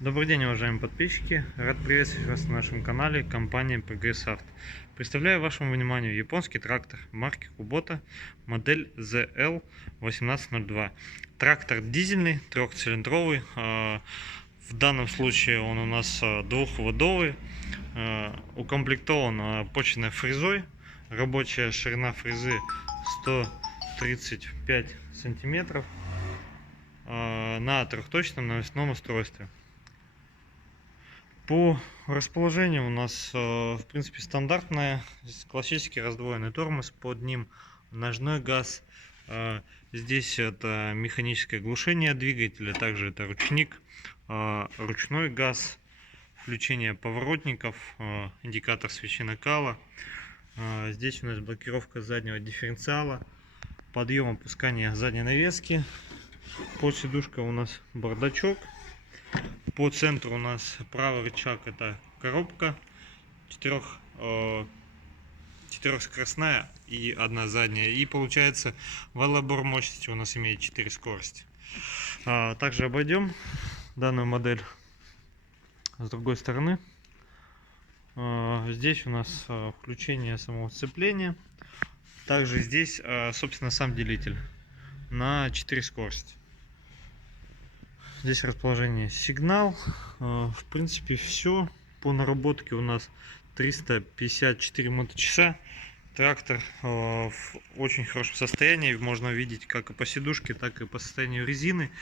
Добрый день, уважаемые подписчики! Рад приветствовать вас на нашем канале компании Progress Auto. Представляю вашему вниманию японский трактор марки Kubota, модель ZL1802. Трактор дизельный, трехцилиндровый. В данном случае он у нас двухводовый. Укомплектован почвенной фрезой. Рабочая ширина фрезы 135 сантиметров на трехточном навесном устройстве. По расположению у нас, в принципе, стандартная, классический раздвоенный тормоз, под ним ножной газ. Здесь это механическое глушение двигателя, также это ручник, ручной газ, включение поворотников, индикатор свечи накала. Здесь у нас блокировка заднего дифференциала, подъем опускания задней навески. Под сидушкой у нас бардачок. По центру у нас правый рычаг, это коробка четырехскоростная и одна задняя. И получается валобор мощности у нас имеет 4 скорости. Также обойдем данную модель с другой стороны. Здесь у нас включение самого сцепления. Также здесь, собственно, сам делитель на 4 скорости. Здесь расположение сигнал. В принципе, все. По наработке у нас 354 моточаса. Трактор в очень хорошем состоянии. Можно видеть как и по сидушке, так и по состоянию резины.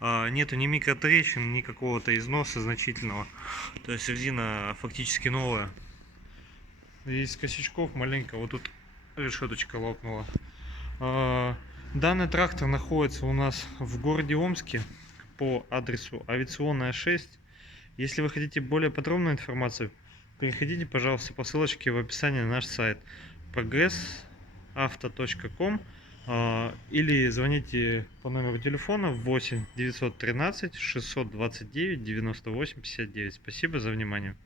Нету ни микротрещин, ни какого-то износа значительного. То есть резина фактически новая. Из косячков маленько вот тут решеточка лопнула. Данный трактор находится у нас в городе Омске по адресу Авиационная 6. Если вы хотите более подробную информацию, переходите, пожалуйста, по ссылочке в описании на наш сайт progressauto.com или звоните по номеру телефона 8 913 629 98 59. Спасибо за внимание.